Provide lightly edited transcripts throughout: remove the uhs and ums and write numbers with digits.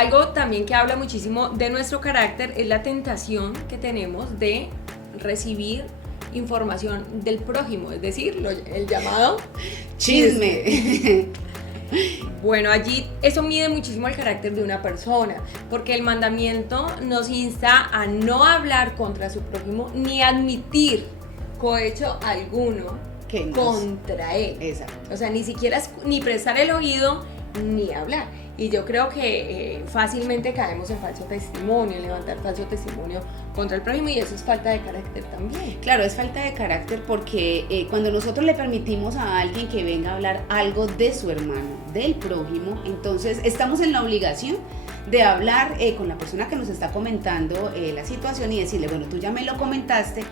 algo también que habla muchísimo de nuestro carácter es la tentación que tenemos de recibir información del prójimo, es decir, el llamado chisme. Bueno, allí eso mide muchísimo el carácter de una persona, porque el mandamiento nos insta a no hablar contra su prójimo ni admitir cohecho alguno contra él. Exacto. O sea, ni siquiera ni prestar el oído ni hablar. Y yo creo que fácilmente caemos en falso testimonio, en levantar falso testimonio contra el prójimo, y eso es falta de carácter también. Claro, es falta de carácter porque cuando nosotros le permitimos a alguien que venga a hablar algo de su hermano, del prójimo, entonces estamos en la obligación de hablar con la persona que nos está comentando la situación y decirle, bueno, tú ya me lo comentaste,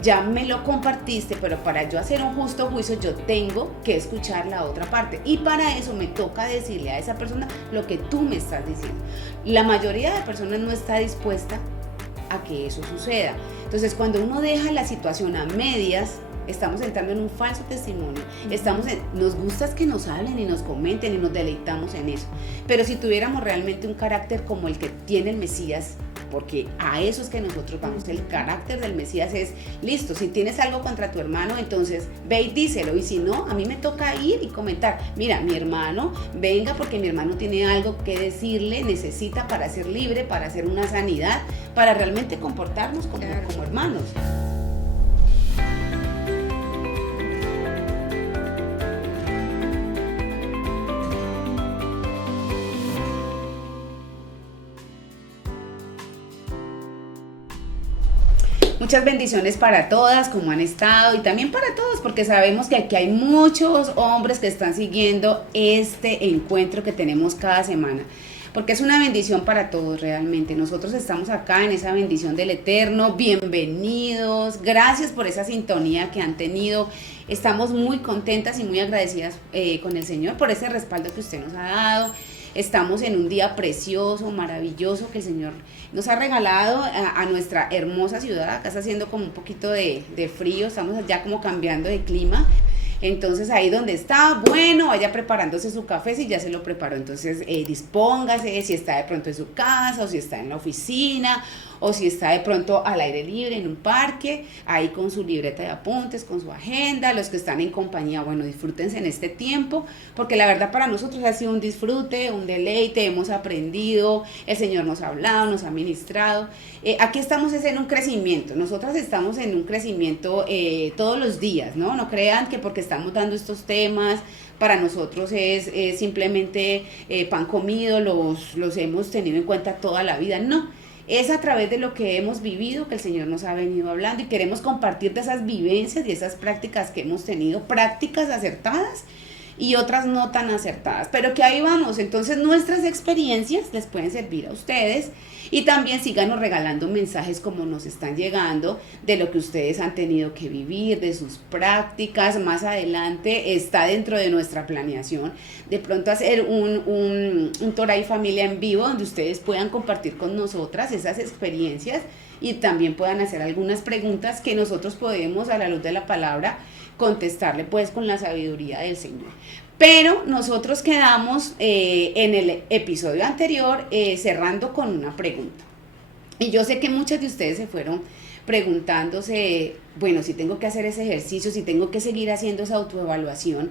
ya me lo compartiste, pero para yo hacer un justo juicio yo tengo que escuchar la otra parte, y para eso me toca decirle a esa persona lo que tú me estás diciendo. La mayoría de personas no está dispuesta a que eso suceda. Entonces, cuando uno deja la situación a medias, estamos entrando en un falso testimonio. Nos gusta que nos hablen y nos comenten y nos deleitamos en eso. Pero si tuviéramos realmente un carácter como el que tiene el Mesías, porque a eso es que nosotros vamos, el carácter del Mesías es, listo, si tienes algo contra tu hermano, entonces ve y díselo, y si no, a mí me toca ir y comentar, mira, mi hermano, venga porque mi hermano tiene algo que decirle, necesita para ser libre, para hacer una sanidad, para realmente comportarnos como hermanos. Muchas bendiciones para todas, como han estado, y también para todos, porque sabemos que aquí hay muchos hombres que están siguiendo este encuentro que tenemos cada semana, porque es una bendición para todos realmente. Nosotros estamos acá en esa bendición del Eterno. Bienvenidos, gracias por esa sintonía que han tenido. Estamos muy contentas y muy agradecidas con el Señor por ese respaldo que usted nos ha dado. Estamos en un día precioso, maravilloso, que el Señor nos ha regalado a nuestra hermosa ciudad. Acá está haciendo como un poquito de frío, estamos ya como cambiando de clima. Entonces ahí donde está, bueno, vaya preparándose su café si ya se lo preparó. Entonces dispóngase, si está de pronto en su casa o si está en la oficina o si está de pronto al aire libre en un parque, ahí con su libreta de apuntes, con su agenda. Los que están en compañía, bueno, disfrútense en este tiempo, porque la verdad para nosotros ha sido un disfrute, un deleite, hemos aprendido, el Señor nos ha hablado, nos ha ministrado. Aquí estamos en un crecimiento, nosotras estamos en un crecimiento todos los días, ¿no? No crean que porque estamos dando estos temas, para nosotros es simplemente pan comido, los hemos tenido en cuenta toda la vida, no. Es a través de lo que hemos vivido que el Señor nos ha venido hablando, y queremos compartir de esas vivencias y esas prácticas que hemos tenido, prácticas acertadas y otras no tan acertadas, pero que ahí vamos. Entonces nuestras experiencias les pueden servir a ustedes, y también síganos regalando mensajes como nos están llegando de lo que ustedes han tenido que vivir, de sus prácticas. Más adelante está dentro de nuestra planeación de pronto hacer un Torah y Familia en vivo, donde ustedes puedan compartir con nosotras esas experiencias y también puedan hacer algunas preguntas que nosotros podemos, a la luz de la palabra, contestarle pues con la sabiduría del Señor. Pero nosotros quedamos en el episodio anterior cerrando con una pregunta. Y yo sé que muchas de ustedes se fueron preguntándose, bueno, si tengo que hacer ese ejercicio, si tengo que seguir haciendo esa autoevaluación.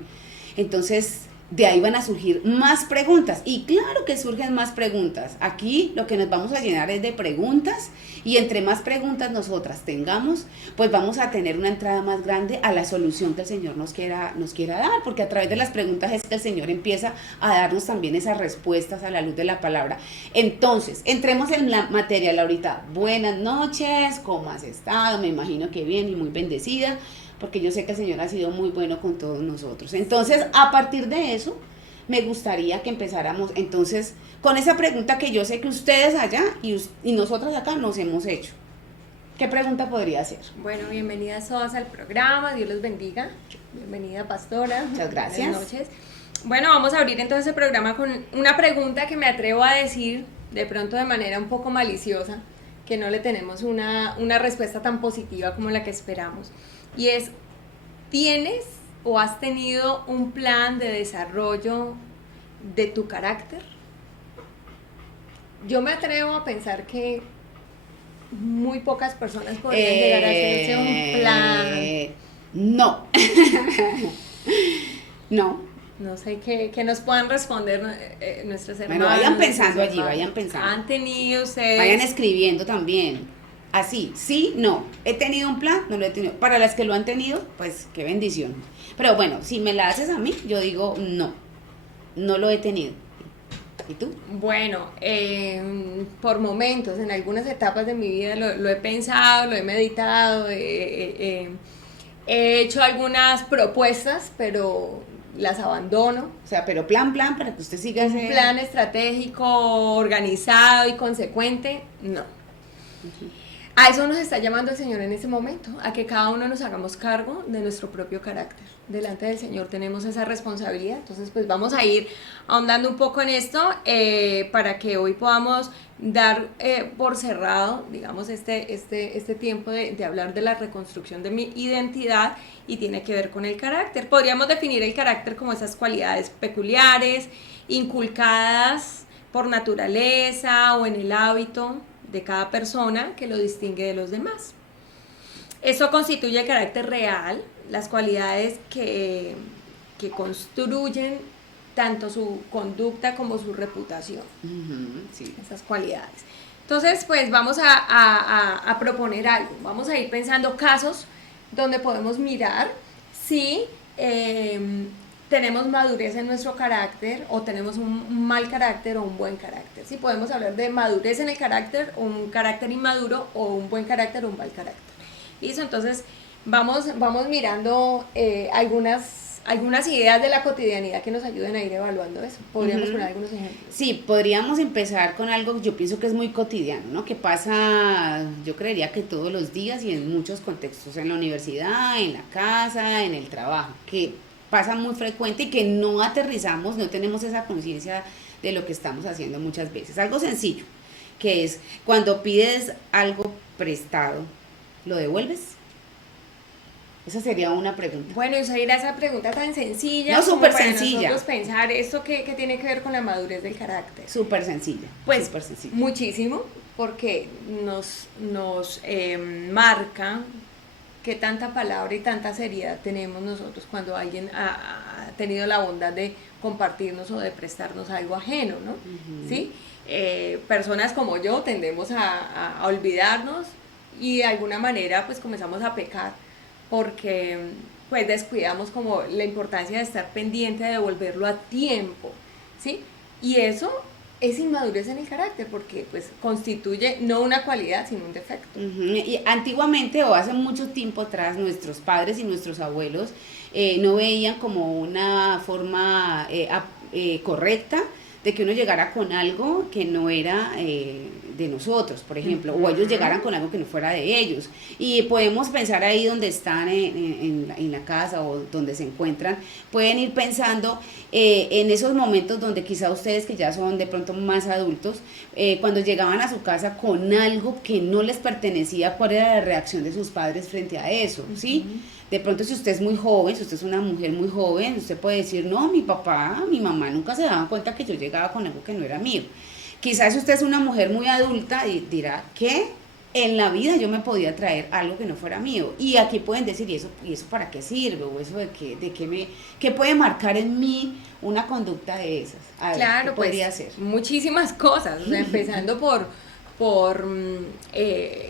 Entonces, de ahí van a surgir más preguntas, y claro que surgen más preguntas. Aquí lo que nos vamos a llenar es de preguntas, y entre más preguntas nosotras tengamos, pues vamos a tener una entrada más grande a la solución que el Señor nos quiera dar, porque a través de las preguntas es que el Señor empieza a darnos también esas respuestas a la luz de la palabra. Entonces, entremos en la materia, Laurita. Buenas noches, ¿cómo has estado? Me imagino que bien y muy bendecida, porque yo sé que el Señor ha sido muy bueno con todos nosotros. Entonces, a partir de eso, me gustaría que empezáramos entonces con esa pregunta que yo sé que ustedes allá y nosotros acá nos hemos hecho. ¿Qué pregunta podría ser? Bueno, bienvenidas todas al programa, Dios los bendiga. Bienvenida, pastora. Muchas gracias. Buenas noches. Bueno, vamos a abrir entonces el programa con una pregunta que me atrevo a decir de pronto de manera un poco maliciosa, que no le tenemos una respuesta tan positiva como la que esperamos. Y es, ¿tienes o has tenido un plan de desarrollo de tu carácter? Yo me atrevo a pensar que muy pocas personas podrían llegar a hacerse un plan. No. No. No sé qué nos puedan responder nuestras hermanas. Bueno, vayan pensando allí, vayan pensando. ¿Han tenido ustedes? Vayan escribiendo también. Así, sí, no. ¿He tenido un plan? No lo he tenido. Para las que lo han tenido, pues qué bendición. Pero bueno, si me la haces a mí, yo digo no. No lo he tenido. ¿Y tú? Bueno, por momentos, en algunas etapas de mi vida lo he pensado, lo he meditado, he hecho algunas propuestas, pero las abandono. O sea, pero plan, para que usted siga Un plan estratégico, organizado y consecuente, no. A eso nos está llamando el Señor en este momento, a que cada uno nos hagamos cargo de nuestro propio carácter. Delante del Señor tenemos esa responsabilidad, entonces pues vamos a ir ahondando un poco en esto para que hoy podamos dar por cerrado, digamos, este tiempo de hablar de la reconstrucción de mi identidad y tiene que ver con el carácter. Podríamos definir el carácter como esas cualidades peculiares, inculcadas por naturaleza o en el hábito de cada persona que lo distingue de los demás. Eso constituye el carácter real, las cualidades que construyen tanto su conducta como su reputación. Sí. Esas cualidades. Entonces, pues vamos a proponer algo. Vamos a ir pensando casos donde podemos mirar si tenemos madurez en nuestro carácter o tenemos un mal carácter o un buen carácter. Si podemos hablar de madurez en el carácter o un carácter inmaduro o un buen carácter o un mal carácter. ¿Listo? Entonces vamos mirando algunas ideas de la cotidianidad que nos ayuden a ir evaluando eso. Podríamos poner algunos ejemplos. Sí, podríamos empezar con algo que yo pienso que es muy cotidiano, ¿no? Que pasa, yo creería que todos los días y en muchos contextos, en la universidad, en la casa, en el trabajo, que pasa muy frecuente y que no aterrizamos, no tenemos esa conciencia de lo que estamos haciendo muchas veces. Algo sencillo, que es cuando pides algo prestado, ¿lo devuelves? Esa sería una pregunta. Bueno, Isaíra, esa pregunta tan sencilla. No, súper para sencilla. Nosotros pensar esto que tiene que ver con la madurez del carácter. Súper sencilla. Pues súper sencilla. Muchísimo, porque nos marca qué tanta palabra y tanta seriedad tenemos nosotros cuando alguien ha tenido la bondad de compartirnos o de prestarnos algo ajeno, ¿no? ¿Sí? Personas como yo tendemos a olvidarnos y de alguna manera pues comenzamos a pecar porque pues descuidamos como la importancia de estar pendiente de devolverlo a tiempo, ¿sí? Y eso es inmadurez en el carácter porque pues constituye no una cualidad sino un defecto. Y antiguamente o hace mucho tiempo atrás nuestros padres y nuestros abuelos no veían como una forma correcta de que uno llegara con algo que no era de nosotros, por ejemplo, o ellos llegaran con algo que no fuera de ellos. Y podemos pensar ahí donde están en la casa o donde se encuentran, pueden ir pensando en esos momentos donde quizá ustedes que ya son de pronto más adultos, cuando llegaban a su casa con algo que no les pertenecía, ¿cuál era la reacción de sus padres frente a eso? ¿Sí? De pronto si usted es muy joven, si usted es una mujer muy joven, usted puede decir, no, mi papá, mi mamá nunca se daban cuenta que yo llegaba con algo que no era mío. Quizás si usted es una mujer muy adulta y dirá que en la vida yo me podía traer algo que no fuera mío. Y aquí pueden decir, ¿y eso para qué sirve? ¿O eso qué puede marcar en mí una conducta de esas? A ver, claro, ¿qué podría ser? Muchísimas cosas, o sea, empezando por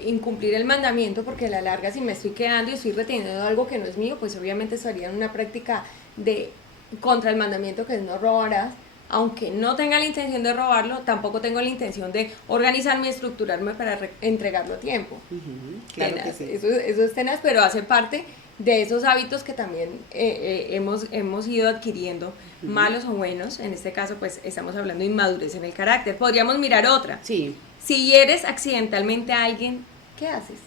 incumplir el mandamiento, porque a la larga si me estoy quedando y estoy reteniendo algo que no es mío, pues obviamente estaría en una práctica contra el mandamiento que es no robarás. Aunque no tenga la intención de robarlo, tampoco tengo la intención de organizarme y estructurarme para entregarlo a tiempo. Claro tenaz, que sí. Eso es tenaz, pero hace parte de esos hábitos que también hemos ido adquiriendo, malos o buenos. En este caso, pues estamos hablando de inmadurez en el carácter. Podríamos mirar otra. Sí. Si hieres accidentalmente a alguien, ¿qué haces?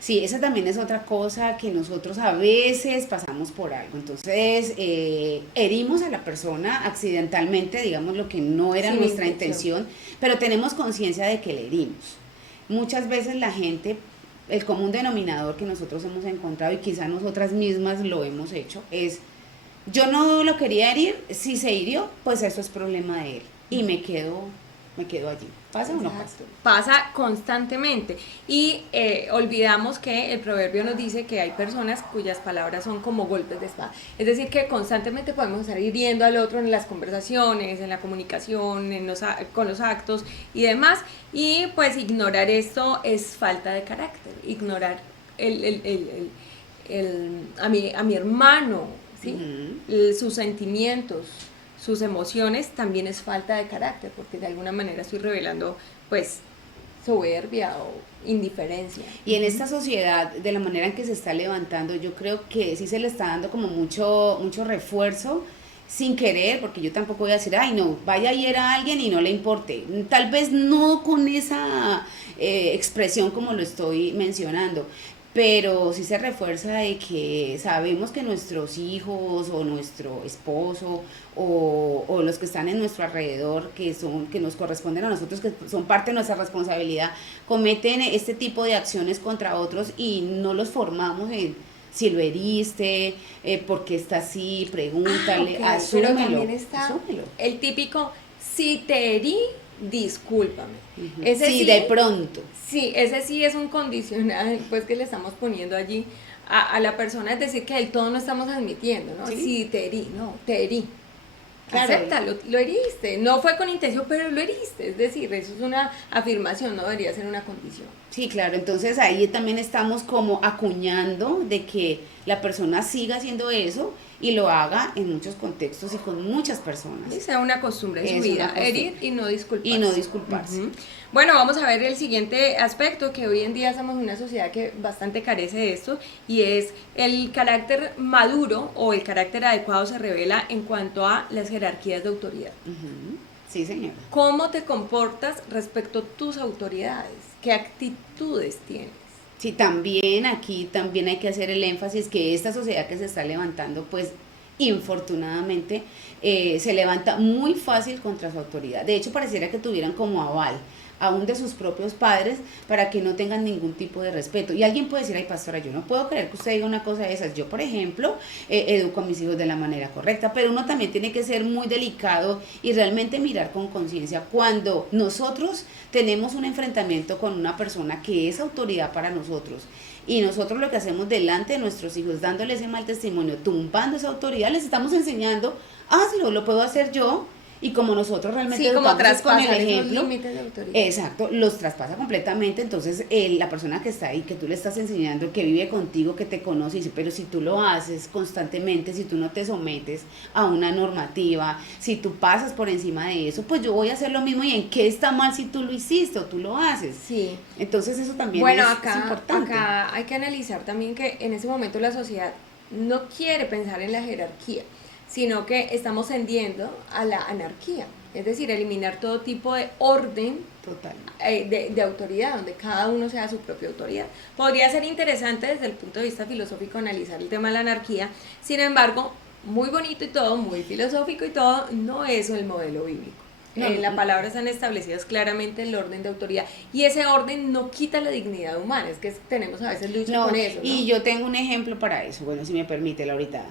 Sí, esa también es otra cosa que nosotros a veces pasamos por algo. Entonces, herimos a la persona accidentalmente, digamos lo que no era nuestra intención, pero tenemos conciencia de que le herimos. Muchas veces la gente, el común denominador que nosotros hemos encontrado y quizá nosotras mismas lo hemos hecho, es yo no lo quería herir, si se hirió, pues eso es problema de él. Y me quedo me quedo allí. ¿Pasa o no pasa? Exacto. Pasa constantemente y olvidamos que el proverbio nos dice que hay personas cuyas palabras son como golpes de espada. Es decir, que constantemente podemos estar hiriendo al otro en las conversaciones, en la comunicación, con los actos y demás. Y pues ignorar esto es falta de carácter. Ignorar a mi hermano, ¿sí? Sus sentimientos, sus emociones, también es falta de carácter, porque de alguna manera estoy revelando, pues, soberbia o indiferencia. Y en esta sociedad, de la manera en que se está levantando, yo creo que sí se le está dando como mucho refuerzo sin querer, porque yo tampoco voy a decir, ay no, vaya y era alguien y no le importe. Tal vez no con esa expresión como lo estoy mencionando, pero sí se refuerza de que sabemos que nuestros hijos o nuestro esposo o los que están en nuestro alrededor, que nos corresponden a nosotros, que son parte de nuestra responsabilidad, cometen este tipo de acciones contra otros y no los formamos en si lo heriste, por qué está así, pregúntale, Okay, asúmelo, pero también está asúmelo. el típico, si te herí, discúlpame. Sí, de pronto. Sí, ese sí es un condicional pues que le estamos poniendo allí a la persona, es decir, que del todo no estamos admitiendo, ¿no? ¿Sí? Sí, te herí, no, te herí. Claro. Acéptalo, lo heriste, no fue con intención, pero lo heriste, es decir, eso es una afirmación, no debería ser una condición. Sí, claro, entonces ahí también estamos como acuñando de que la persona siga haciendo eso y lo haga en muchos contextos y con muchas personas. Y sea una costumbre de su vida, herir y no disculparse. Y no disculparse. Bueno, vamos a ver el siguiente aspecto, que hoy en día estamos en una sociedad que bastante carece de esto, y es el carácter maduro o el carácter adecuado se revela en cuanto a las jerarquías de autoridad. Sí, señora. ¿Cómo te comportas respecto a tus autoridades? ¿Qué actitudes tienes? Sí, también aquí también hay que hacer el énfasis que esta sociedad que se está levantando, pues infortunadamente, se levanta muy fácil contra su autoridad. De hecho, pareciera que tuvieran como aval aún de sus propios padres para que no tengan ningún tipo de respeto. Y alguien puede decir, ay pastora, yo no puedo creer que usted diga una cosa de esas. Yo, por ejemplo, educo a mis hijos de la manera correcta, pero uno también tiene que ser muy delicado y realmente mirar con conciencia cuando nosotros tenemos un enfrentamiento con una persona que es autoridad para nosotros y nosotros lo que hacemos delante de nuestros hijos, dándole ese mal testimonio, tumbando esa autoridad, les estamos enseñando, hazlo, lo puedo hacer yo. Y como nosotros realmente educamos con el ejemplo, límites de autoridad. Exacto, los traspasa completamente. Entonces la persona que está ahí, que tú le estás enseñando, que vive contigo, que te conoce, dice, pero si tú lo haces constantemente, si tú no te sometes a una normativa, si tú pasas por encima de eso, pues yo voy a hacer lo mismo. ¿Y en qué está mal si tú lo hiciste o tú lo haces? Sí. Entonces eso también bueno, es acá, importante. Acá hay que analizar también que en ese momento la sociedad no quiere pensar en la jerarquía, sino que estamos tendiendo a la anarquía, es decir, eliminar todo tipo de orden. Total. De autoridad, donde cada uno sea su propia autoridad. Podría ser interesante desde el punto de vista filosófico analizar el tema de la anarquía, sin embargo, muy bonito y todo, muy filosófico y todo, no es el modelo bíblico. En la palabra están establecidas claramente el orden de autoridad y ese orden no quita la dignidad humana, es que tenemos a veces lucha con eso, ¿no? Y yo tengo un ejemplo para eso, bueno, si me permite, Laurita.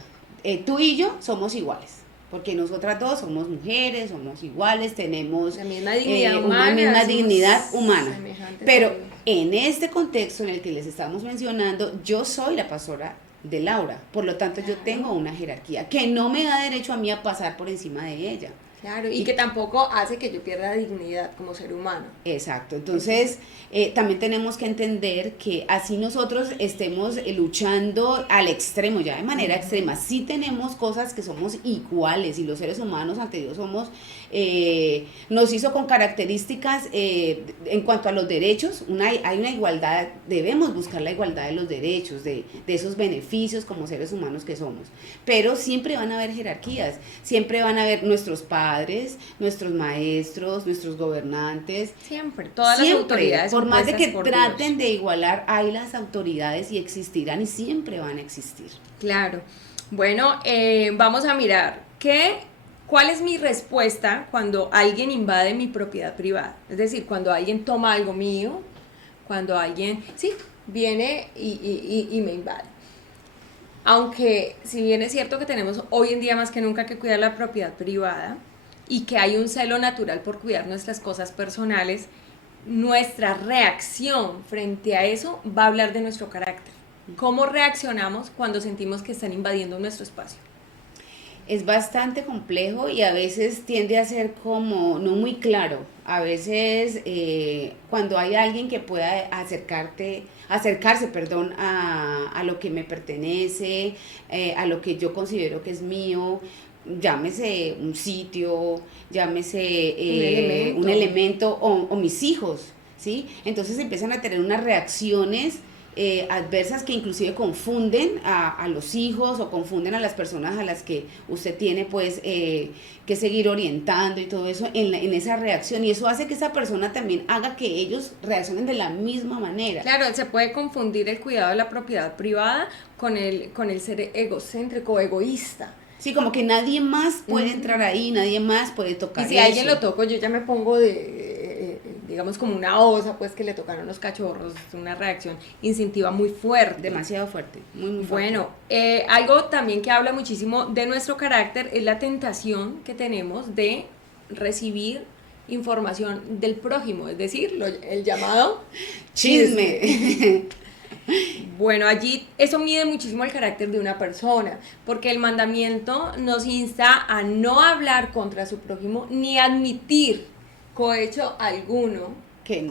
Tú y yo somos iguales, porque nosotras dos somos mujeres, somos iguales, tenemos la misma dignidad humana, una misma dignidad humana. Pero también. En este contexto en el que les estamos mencionando, yo soy la pastora de Laura, por lo tanto yo tengo una jerarquía que no me da derecho a mí a pasar por encima de ella. Claro, y que tampoco hace que yo pierda dignidad como ser humano. Exacto, entonces también tenemos que entender que así nosotros estemos luchando al extremo, ya de manera extrema, sí tenemos cosas que somos iguales y los seres humanos ante Dios somos, nos hizo con características en cuanto a los derechos, hay una igualdad, debemos buscar la igualdad de los derechos, de esos beneficios como seres humanos que somos, pero siempre van a haber jerarquías, siempre van a haber nuestros padres, nuestros maestros, nuestros gobernantes. Siempre, todas siempre, las autoridades. por más de que Dios. traten de igualar, hay las autoridades y existirán y siempre van a existir. Claro. Bueno, vamos a mirar cuál es mi respuesta cuando alguien invade mi propiedad privada. Es decir, cuando alguien toma algo mío, cuando alguien, viene y me invade. Aunque si bien es cierto que tenemos hoy en día más que nunca que cuidar la propiedad privada, y que hay un celo natural por cuidar nuestras cosas personales, nuestra reacción frente a eso va a hablar de nuestro carácter. ¿Cómo reaccionamos cuando sentimos que están invadiendo nuestro espacio? Es bastante complejo y a veces tiende a ser como no muy claro. A veces cuando hay alguien que pueda acercarse, perdón, a lo que me pertenece, a lo que yo considero que es mío, llámese un sitio, llámese un elemento o mis hijos, ¿sí? Entonces empiezan a tener unas reacciones adversas que inclusive confunden a los hijos o confunden a las personas a las que usted tiene pues que seguir orientando y todo eso en esa reacción, y eso hace que esa persona también haga que ellos reaccionen de la misma manera. Claro, se puede confundir el cuidado de la propiedad privada con el ser egocéntrico o egoísta. Sí, como que nadie más puede entrar ahí, nadie más puede tocar. Y si a alguien lo toco, yo ya me pongo digamos como una osa, pues que le tocaron los cachorros, una reacción instintiva muy fuerte. Demasiado fuerte, muy fuerte. Bueno, algo también que habla muchísimo de nuestro carácter es la tentación que tenemos de recibir información del prójimo, es decir, el llamado chisme. Bueno, allí eso mide muchísimo el carácter de una persona, porque el mandamiento nos insta a no hablar contra su prójimo ni admitir cohecho alguno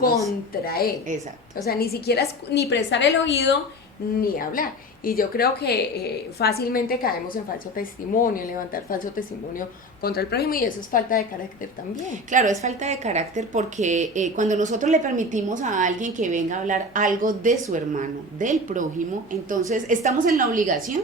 contra él. Exacto. O sea, ni siquiera ni prestar el oído ni hablar. Y yo creo que fácilmente caemos en falso testimonio, en levantar falso testimonio contra el prójimo, y eso es falta de carácter también. Claro, es falta de carácter porque cuando nosotros le permitimos a alguien que venga a hablar algo de su hermano, del prójimo, entonces estamos en la obligación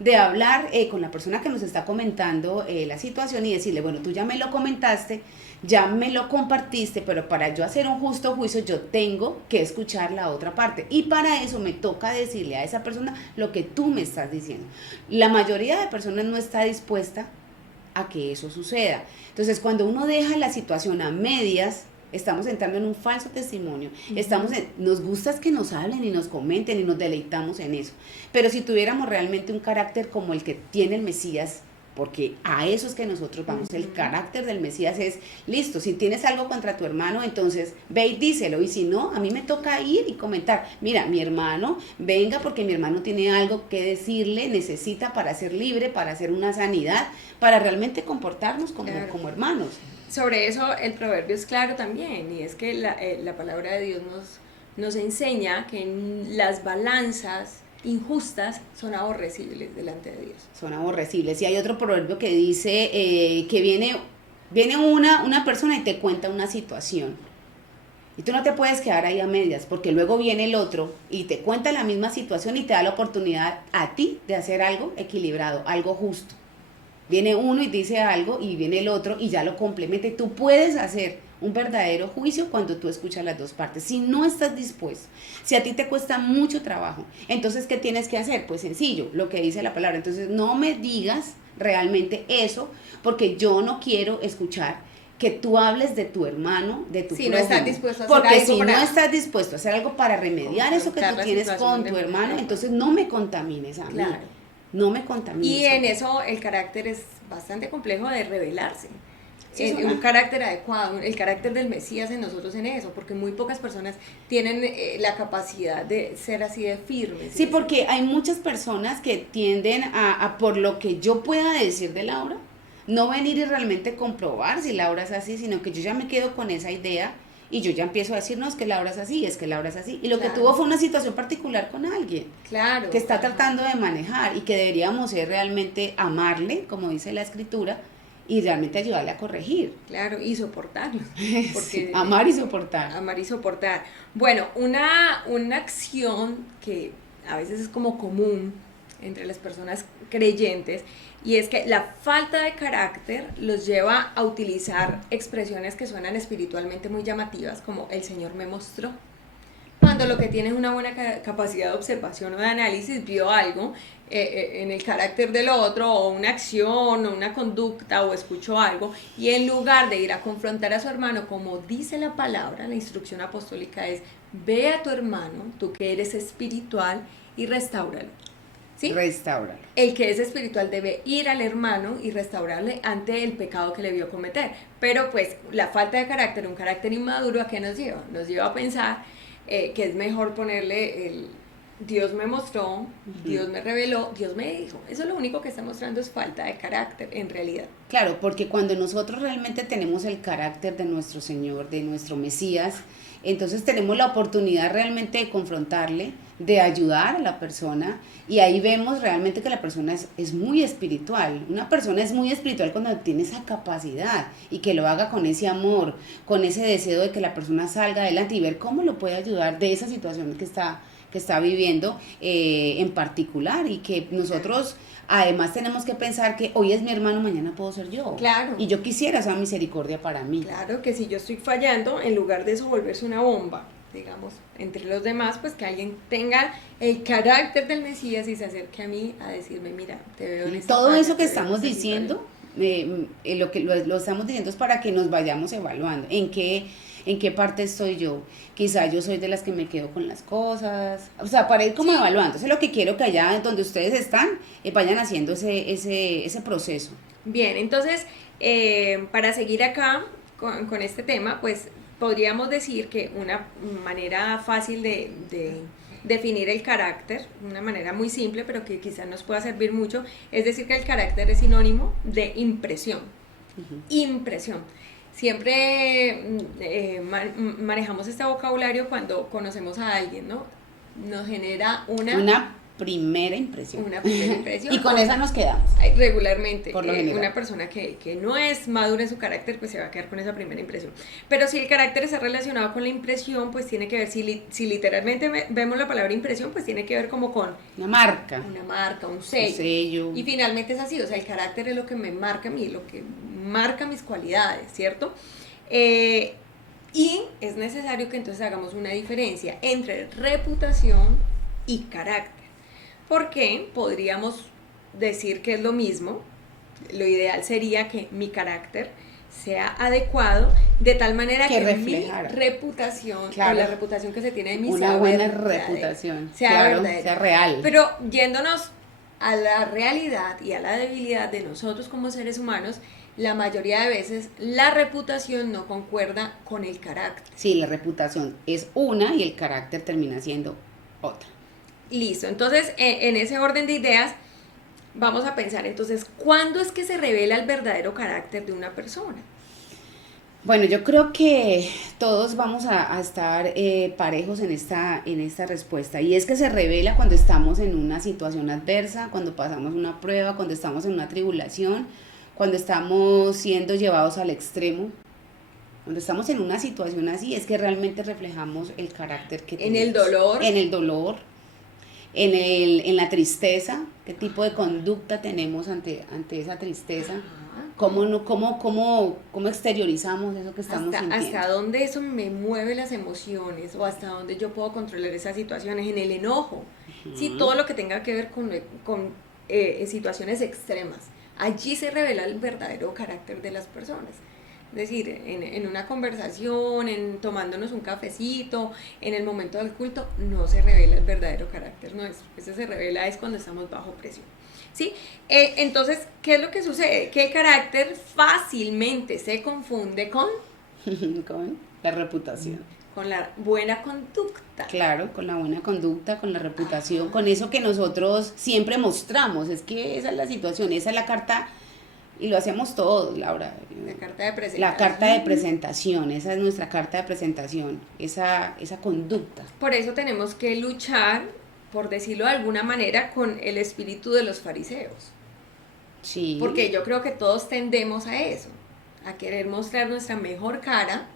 de hablar con la persona que nos está comentando la situación y decirle, bueno, tú ya me lo comentaste, ya me lo compartiste, pero para yo hacer un justo juicio yo tengo que escuchar la otra parte, y para eso me toca decirle a esa persona lo que tú me estás diciendo. La mayoría de personas no está dispuesta a que eso suceda. Entonces, cuando uno deja la situación a medias, estamos entrando en un falso testimonio. Nos gusta que nos hablen y nos comenten y nos deleitamos en eso. Pero si tuviéramos realmente un carácter como el que tiene el Mesías, porque a eso es que nosotros vamos, el carácter del Mesías es, listo, si tienes algo contra tu hermano, entonces ve y díselo, y si no, a mí me toca ir y comentar, mira, mi hermano, venga porque mi hermano tiene algo que decirle, necesita para ser libre, para hacer una sanidad, para realmente comportarnos como hermanos. Sobre eso el proverbio es claro también, y es que la palabra de Dios nos enseña que en las balanzas injustas son aborrecibles delante de Dios. Son aborrecibles. Y hay otro proverbio que dice que viene una persona y te cuenta una situación. Y tú no te puedes quedar ahí a medias, porque luego viene el otro y te cuenta la misma situación y te da la oportunidad a ti de hacer algo equilibrado, algo justo. Viene uno y dice algo y viene el otro y ya lo complementa. Y tú puedes hacer un verdadero juicio cuando tú escuchas las dos partes. Si no estás dispuesto, si a ti te cuesta mucho trabajo, entonces ¿qué tienes que hacer? Pues sencillo, lo que dice la palabra. Entonces no me digas realmente eso, porque yo no quiero escuchar que tú hables de tu hermano, de tu prójimo. No estás dispuesto a hacer porque algo si no estás dispuesto a hacer algo para remediar eso que tú tienes con tu hermano, entonces no me contamines a mí. Claro. No me contamines. Y en eso el carácter es bastante complejo de revelarse. Sí, un carácter adecuado, el carácter del Mesías en nosotros en eso, porque muy pocas personas tienen la capacidad de ser así de firmes. Sí, porque hay muchas personas que tienden a por lo que yo pueda decir de Laura, no venir y realmente comprobar si Laura es así, sino que yo ya me quedo con esa idea y yo ya empiezo a decir, no, es que Laura es así, es que Laura es así. Y lo que tuvo fue una situación particular con alguien. Claro. Que está tratando de manejar y que deberíamos realmente amarle, como dice la Escritura, y realmente ayudarle a corregir. Claro, y soportarlo. Porque sí, amar y soportar. Amar y soportar. Bueno, una acción que a veces es como común entre las personas creyentes, y es que la falta de carácter los lleva a utilizar expresiones que suenan espiritualmente muy llamativas, como el Señor me mostró. Cuando lo que tiene es una buena capacidad de observación o de análisis, vio algo en el carácter del otro, o una acción, o una conducta, o escuchó algo, y en lugar de ir a confrontar a su hermano, como dice la palabra, la instrucción apostólica es, ve a tu hermano, tú que eres espiritual, y restáuralo. ¿sí? Restaurarlo. El que es espiritual debe ir al hermano y restaurarle ante el pecado que le vio cometer. Pero pues la falta de carácter, un carácter inmaduro, ¿a qué nos lleva? Nos lleva a pensar que es mejor ponerle el Dios me mostró, Dios me reveló, Dios me dijo. Eso lo único que está mostrando es falta de carácter en realidad. Claro, porque cuando nosotros realmente tenemos el carácter de nuestro Señor, de nuestro Mesías, entonces tenemos la oportunidad realmente de confrontarle, de ayudar a la persona, y ahí vemos realmente que la persona es muy espiritual. Una persona es muy espiritual cuando tiene esa capacidad y que lo haga con ese amor, con ese deseo de que la persona salga adelante y ver cómo lo puede ayudar de esa situación que está viviendo en particular, y que nosotros además tenemos que pensar que hoy es mi hermano, mañana puedo ser yo. Claro. Y yo quisiera esa misericordia para mí. Claro que si yo estoy fallando, en lugar de eso volverse una bomba, digamos, entre los demás, pues que alguien tenga el carácter del Mesías y se acerque a mí a decirme, mira, te veo en esta Todo falla, eso que te veo en estamos esta diciendo, lo estamos diciendo es para que nos vayamos evaluando. ¿En qué parte estoy yo? Quizá yo soy de las que me quedo con las cosas. O sea, para ir como evaluando. Eso es lo que quiero, que allá donde ustedes están, vayan haciendo ese proceso. Bien, entonces, para seguir acá con este tema, pues podríamos decir que una manera fácil de definir el carácter, una manera muy simple, pero que quizás nos pueda servir mucho, es decir que el carácter es sinónimo de impresión. Impresión. Siempre manejamos este vocabulario cuando conocemos a alguien, ¿no? Nos genera una primera impresión. Una primera impresión. Y con esa nos quedamos. Regularmente. Por lo general. Una persona que no es madura en su carácter, pues se va a quedar con esa primera impresión. Pero si el carácter está relacionado con la impresión, pues tiene que ver, si literalmente vemos la palabra impresión, pues tiene que ver como con una marca, un sello. Un sello. Y finalmente es así, o sea, el carácter es lo que me marca a mí, lo que marca mis cualidades, ¿cierto? Y es necesario que entonces hagamos una diferencia entre reputación y carácter. Porque podríamos decir que es lo mismo. Lo ideal sería que mi carácter sea adecuado de tal manera que mi reputación, claro, o la reputación que se tiene de mí, una sea buena reputación, sea claro, verdadera, sea real. Pero yéndonos a la realidad y a la debilidad de nosotros como seres humanos, la mayoría de veces la reputación no concuerda con el carácter. Sí, la reputación es una y el carácter termina siendo otra. Listo, entonces en ese orden de ideas vamos a pensar entonces, ¿cuándo es que se revela el verdadero carácter de una persona? Bueno, yo creo que todos vamos a estar parejos en esta respuesta, y es que se revela cuando estamos en una situación adversa, cuando pasamos una prueba, cuando estamos en una tribulación, cuando estamos siendo llevados al extremo. Cuando estamos en una situación así es que realmente reflejamos el carácter que tenemos. En el dolor. En el dolor, en la tristeza, qué tipo de conducta tenemos ante esa tristeza. ¿Cómo exteriorizamos eso que estamos sintiendo? Hasta dónde eso me mueve las emociones, o hasta dónde yo puedo controlar esas situaciones, en el enojo. Sí, todo lo que tenga que ver con situaciones extremas. Allí se revela el verdadero carácter de las personas. Es decir, en una conversación, tomándonos un cafecito, en el momento del culto, no se revela el verdadero carácter nuestro. Ese se revela es cuando estamos bajo presión. ¿Sí? Entonces, ¿qué es lo que sucede? Que el carácter fácilmente se confunde con la reputación. Con la buena conducta. Claro, con la buena conducta, con la reputación, con eso que nosotros siempre mostramos. Es que esa es la situación, esa es la carta. Y lo hacemos todos, Laura. La carta de presentación. La carta de presentación, esa es nuestra carta de presentación, esa conducta. Por eso tenemos que luchar, por decirlo de alguna manera, con el espíritu de los fariseos. Sí. Porque yo creo que todos tendemos a eso, a querer mostrar nuestra mejor cara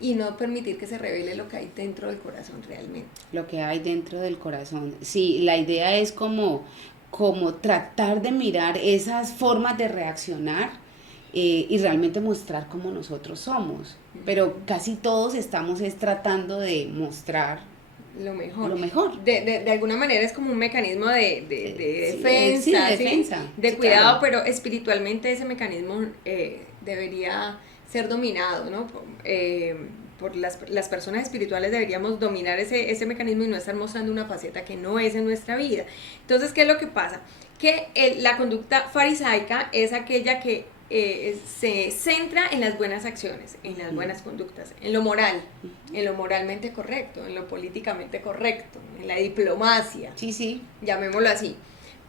y no permitir que se revele lo que hay dentro del corazón realmente. Lo que hay dentro del corazón. Sí, la idea es como tratar de mirar esas formas de reaccionar y realmente mostrar cómo nosotros somos. Pero casi todos estamos tratando de mostrar lo mejor. Lo mejor. De alguna manera es como un mecanismo de defensa, sí, de defensa. De sí, cuidado, claro. Pero espiritualmente ese mecanismo debería ser dominado, ¿no? por las personas espirituales deberíamos dominar ese mecanismo y no estar mostrando una faceta que no es en nuestra vida. Entonces, ¿qué es lo que pasa? Que la conducta farisaica es aquella que se centra en las buenas acciones, en las buenas conductas, en lo moral, en lo moralmente correcto, en lo políticamente correcto, en la diplomacia, Sí, llamémoslo así.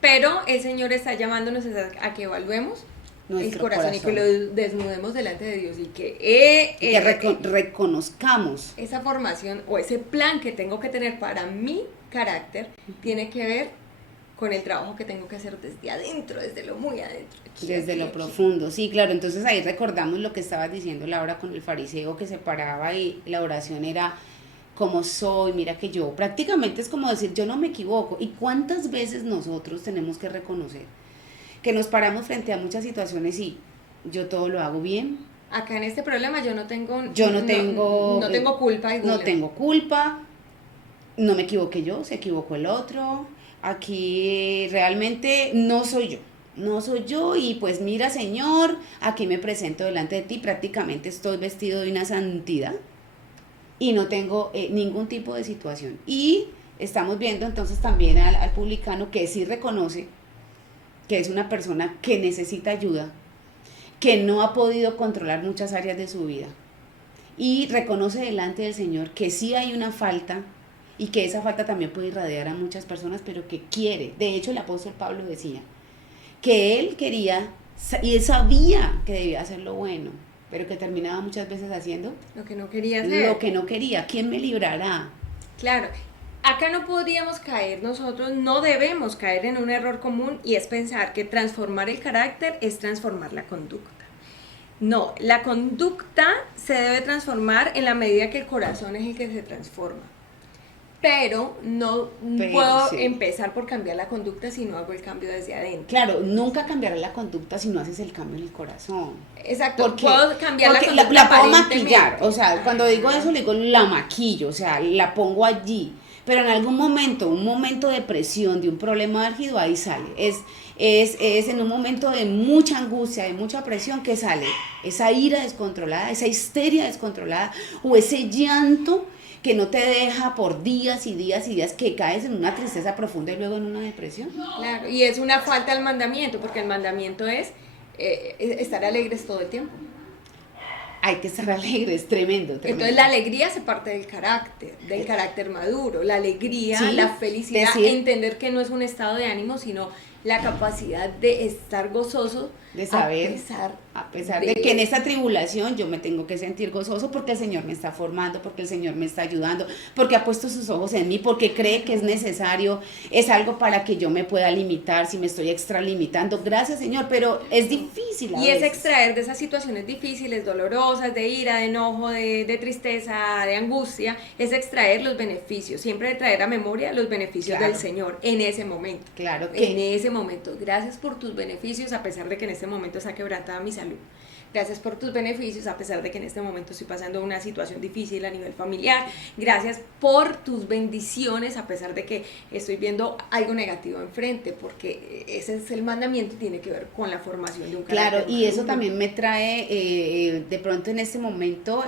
Pero el Señor está llamándonos a que evaluemos el corazón y que lo desnudemos delante de Dios y que reconozcamos. Esa formación o ese plan que tengo que tener para mi carácter tiene que ver con el trabajo que tengo que hacer desde adentro, desde lo muy adentro. Desde lo profundo, sí, claro. Entonces ahí recordamos lo que estabas diciendo, Laura, con el fariseo que se paraba y la oración era como soy, mira que yo, prácticamente es como decir yo no me equivoco. ¿Y cuántas veces nosotros tenemos que reconocer que nos paramos frente a muchas situaciones y yo todo lo hago bien? Acá en este problema yo no tengo culpa. No tengo culpa, no me equivoqué yo, se equivocó el otro. Aquí realmente no soy yo y pues mira Señor, aquí me presento delante de ti, prácticamente estoy vestido de una santidad y no tengo ningún tipo de situación. Y estamos viendo entonces también al publicano que sí reconoce que es una persona que necesita ayuda, que no ha podido controlar muchas áreas de su vida y reconoce delante del Señor que sí hay una falta y que esa falta también puede irradiar a muchas personas, pero que quiere. De hecho, el apóstol Pablo decía que él quería y él sabía que debía hacer lo bueno, pero que terminaba muchas veces haciendo lo que no quería hacer. Lo que no quería. ¿Quién me librará? Claro. Acá no podríamos caer nosotros, no debemos caer en un error común y es pensar que transformar el carácter es transformar la conducta. No, la conducta se debe transformar en la medida que el corazón es el que se transforma. Pero no puedo empezar por cambiar la conducta si no hago el cambio desde adentro. Claro, nunca cambiará la conducta si no haces el cambio en el corazón. Exacto, porque puedo cambiar la conducta la puedo maquillar, o sea, cuando digo eso le digo la maquillo, o sea, la pongo allí, pero en algún momento, un momento de presión, de un problema álgido, ahí sale. Es en un momento de mucha angustia, de mucha presión que sale esa ira descontrolada, esa histeria descontrolada o ese llanto que no te deja por días y días y días, que caes en una tristeza profunda y luego en una depresión. Claro, y es una falta al mandamiento, porque el mandamiento es estar alegres todo el tiempo. Hay que estar alegres, tremendo. Entonces la alegría se parte del carácter maduro, la alegría, sí, la felicidad, entender que no es un estado de ánimo, sino la capacidad de estar gozoso, de saber, a pesar de que en esta tribulación yo me tengo que sentir gozoso porque el Señor me está formando, porque el Señor me está ayudando, porque ha puesto sus ojos en mí, porque cree que es necesario, es algo para que yo me pueda limitar si me estoy extralimitando. Gracias, Señor, pero es difícil a veces. Es extraer de esas situaciones difíciles, dolorosas, de ira, de enojo, de tristeza, de angustia, es extraer los beneficios, siempre traer a memoria los beneficios del Señor en ese momento. Claro que en ese momento, gracias por tus beneficios a pesar de que en este momento está quebrantada mi salud. Gracias por tus beneficios a pesar de que en este momento estoy pasando una situación difícil a nivel familiar. Gracias por tus bendiciones a pesar de que estoy viendo algo negativo enfrente, porque ese es el mandamiento, tiene que ver con la formación de un carácter. Claro, y eso también me trae de pronto en este momento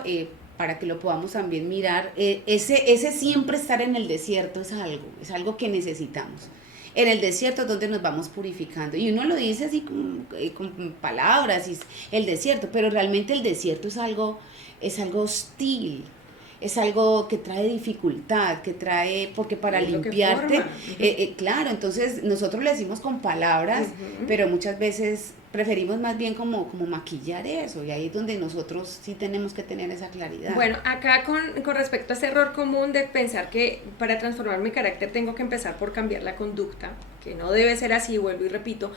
para que lo podamos también mirar, ese siempre estar en el desierto es algo que necesitamos. En el desierto es donde nos vamos purificando. Y uno lo dice así con palabras, el desierto, pero realmente el desierto es algo hostil, es algo que trae dificultad, porque para limpiarte, claro, entonces nosotros le decimos con palabras, pero muchas veces preferimos más bien como maquillar eso, y ahí es donde nosotros sí tenemos que tener esa claridad. Bueno, acá con respecto a ese error común de pensar que para transformar mi carácter tengo que empezar por cambiar la conducta, que no debe ser así, vuelvo y repito,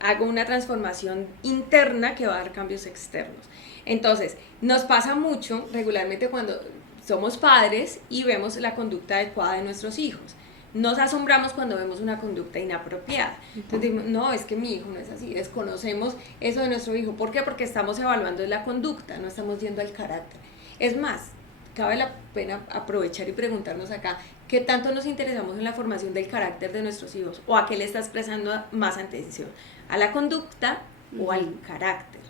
hago una transformación interna que va a dar cambios externos. Entonces, nos pasa mucho regularmente cuando somos padres y vemos la conducta adecuada de nuestros hijos. Nos asombramos cuando vemos una conducta inapropiada. Entonces decimos, no, es que mi hijo no es así, desconocemos eso de nuestro hijo. ¿Por qué? Porque estamos evaluando la conducta, no estamos yendo al carácter. Es más, cabe la pena aprovechar y preguntarnos acá, ¿qué tanto nos interesamos en la formación del carácter de nuestros hijos? ¿O a qué le estás prestando más atención? ¿A la conducta o al carácter?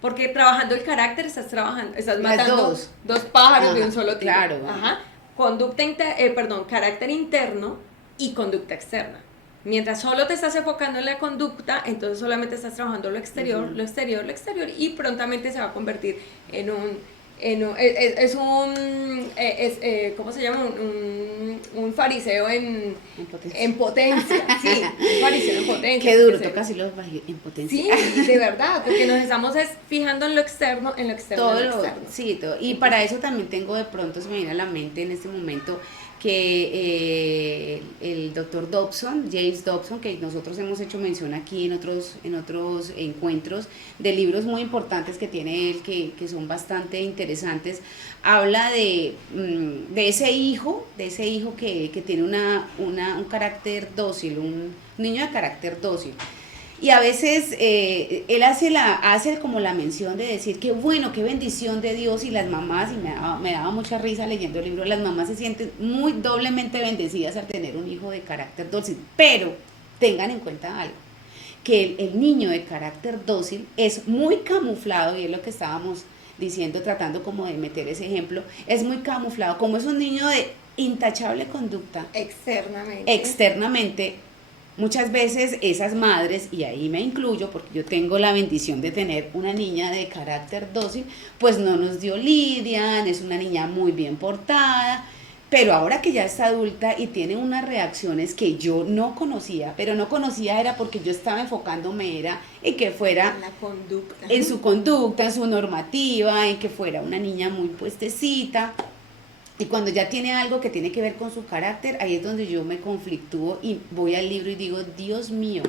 Porque trabajando el carácter estás Las matando dos pájaros de Ajá, un solo tiro. claro. Ajá. Carácter interno y conducta externa. Mientras solo te estás enfocando en la conducta, entonces solamente estás trabajando lo exterior, Ujú. lo exterior, lo exterior, y prontamente se va a convertir en ¿cómo se llama? Un fariseo En potencia. en potencia, sí, un fariseo en potencia. Qué duro, porque toca así los bajos en potencia. sí, de verdad, porque nos estamos fijando en lo externo, en lo externo, Todo en lo lo, externo. sí, todo. Y Entonces, para eso también tengo de pronto, se me viene a la mente en este momento que el doctor Dobson, James Dobson, que nosotros hemos hecho mención aquí en otros encuentros de libros muy importantes que tiene él, que son bastante interesantes, habla de ese hijo que tiene un carácter dócil, un niño de carácter dócil. Y a veces él hace como la mención de decir que bueno, qué bendición de Dios, y las mamás, y me daba mucha risa leyendo el libro, las mamás se sienten muy doblemente bendecidas al tener un hijo de carácter dócil, pero tengan en cuenta algo, que el niño de carácter dócil es muy camuflado, y es lo que estábamos diciendo, tratando como de meter ese ejemplo, es muy camuflado, como es un niño de intachable conducta, externamente. Muchas veces esas madres, y ahí me incluyo porque yo tengo la bendición de tener una niña de carácter dócil, pues no nos dio lidian, es una niña muy bien portada, pero ahora que ya está adulta y tiene unas reacciones que yo no conocía, pero no conocía era porque yo estaba enfocándome era en que fuera en la conducta. en su conducta, en su normativa, en que fuera una niña muy puestecita. Y cuando ya tiene algo que tiene que ver con su carácter, ahí es donde yo me conflictúo y voy al libro y digo, Dios mío,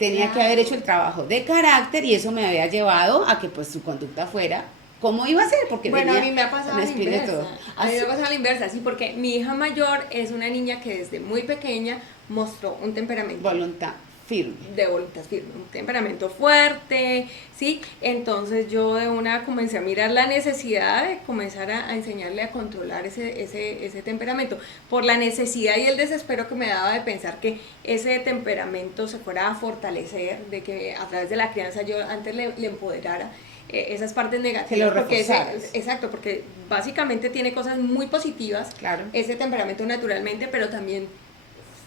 tenía que haber hecho el trabajo de carácter, y eso me había llevado a que pues su conducta fuera como iba a ser, porque Bueno, a venía mí me ha pasado una la espina de inversa. todo. A mí me Así, ha pasado la inversa, sí, porque mi hija mayor es una niña que desde muy pequeña mostró un temperamento voluntad firme. de voluntad firme, un temperamento fuerte, ¿sí? Entonces yo de una comencé a mirar la necesidad de comenzar a enseñarle a controlar ese temperamento, por la necesidad y el desespero que me daba de pensar que ese temperamento se fuera a fortalecer, de que a través de la crianza yo antes le empoderara esas partes negativas. Que lo porque reforzaras. exacto, porque básicamente tiene cosas muy positivas, Claro. ese temperamento naturalmente, pero también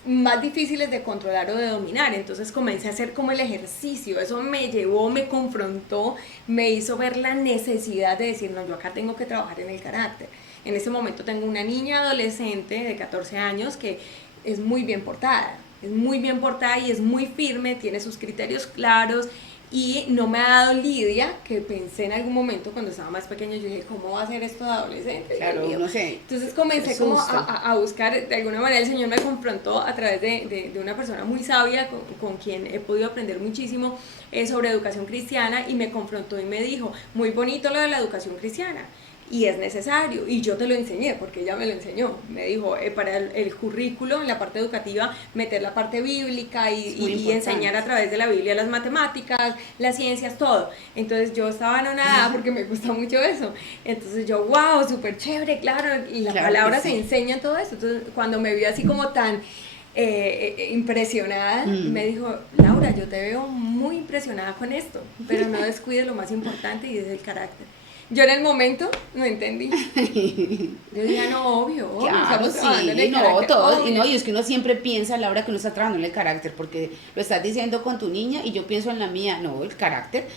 más difíciles de controlar o de dominar. Entonces comencé a hacer como el ejercicio, eso me llevó, me confrontó, me hizo ver la necesidad de decir, no, yo acá tengo que trabajar en el carácter. En ese momento tengo una niña adolescente de 14 años que es muy bien portada, y es muy firme, tiene sus criterios claros, y no me ha dado lidia, que pensé en algún momento cuando estaba más pequeño, yo dije, ¿cómo va a ser esto de adolescente? Claro, no sé. Entonces comencé como a buscar, de alguna manera el Señor me confrontó a través de una persona muy sabia con quien he podido aprender muchísimo sobre educación cristiana, y me confrontó y me dijo, muy bonito lo de la educación cristiana, y es necesario, y yo te lo enseñé porque ella me lo enseñó, me dijo para el currículo en la parte educativa meter la parte bíblica y enseñar a través de la Biblia las matemáticas, las ciencias, todo. Entonces yo estaba anonadada porque me gusta mucho eso, entonces yo, wow, súper chévere, claro, y la palabra se enseña en todo eso. Entonces cuando me vio así como tan impresionada, me dijo, Laura, yo te veo muy impresionada con esto, pero no descuides lo más importante, y es el carácter. Yo en el momento no entendí. Yo dije, no, obvio, Claro, estamos trabajando en el no, carácter, todo, obvio. y es que uno siempre piensa, Laura, que uno está trabajando en el carácter, porque lo estás diciendo con tu niña y yo pienso en la mía. No, el carácter,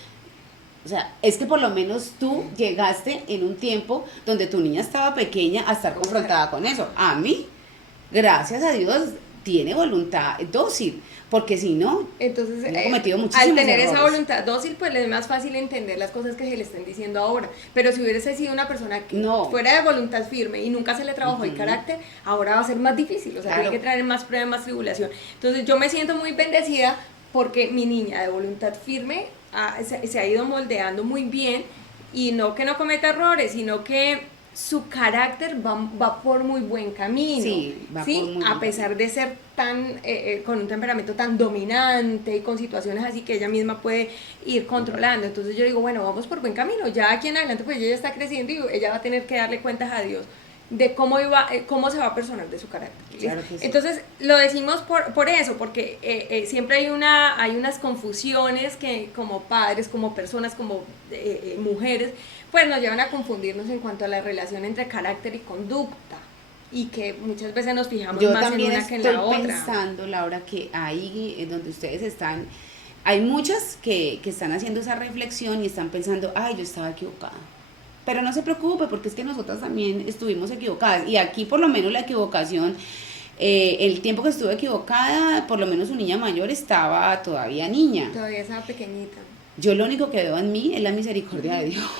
o sea, es que por lo menos tú llegaste en un tiempo donde tu niña estaba pequeña a estar confrontada con eso. A mí, gracias a Dios, tiene voluntad dócil, porque si no, entonces he cometido muchísimos al tener errores. esa voluntad dócil, pues le es más fácil entender las cosas que se le estén diciendo ahora. Pero si hubiese sido una persona que fuera de voluntad firme y nunca se le trabajó el carácter, ahora va a ser más difícil, o sea, tiene que traer más prueba, más tribulación. Entonces yo me siento muy bendecida porque mi niña de voluntad firme se ha ido moldeando muy bien, y no que no cometa errores, sino que su carácter va por muy buen camino, ¿sí? Por muy a pesar de ser tan con un temperamento tan dominante y con situaciones así que ella misma puede ir controlando. Entonces yo digo, bueno, vamos por buen camino, ya aquí en adelante pues ella ya está creciendo y ella va a tener que darle cuentas a Dios de cómo se va a personar de su carácter. Claro que sí. Entonces, lo decimos por eso, porque siempre hay unas confusiones que como padres, como personas, como mujeres, pues nos llevan a confundirnos en cuanto a la relación entre carácter y conducta, y que muchas veces nos fijamos Yo más en también una que en la estoy otra. pensando, Laura, que ahí donde ustedes están, hay muchas que están haciendo esa reflexión y están pensando, ay, yo estaba equivocada. Pero no se preocupe, porque es que nosotras también estuvimos equivocadas. Y aquí por lo menos la equivocación, el tiempo que estuve equivocada, por lo menos su niña mayor estaba todavía niña. Todavía estaba pequeñita. Yo lo único que veo en mí es la misericordia de Dios.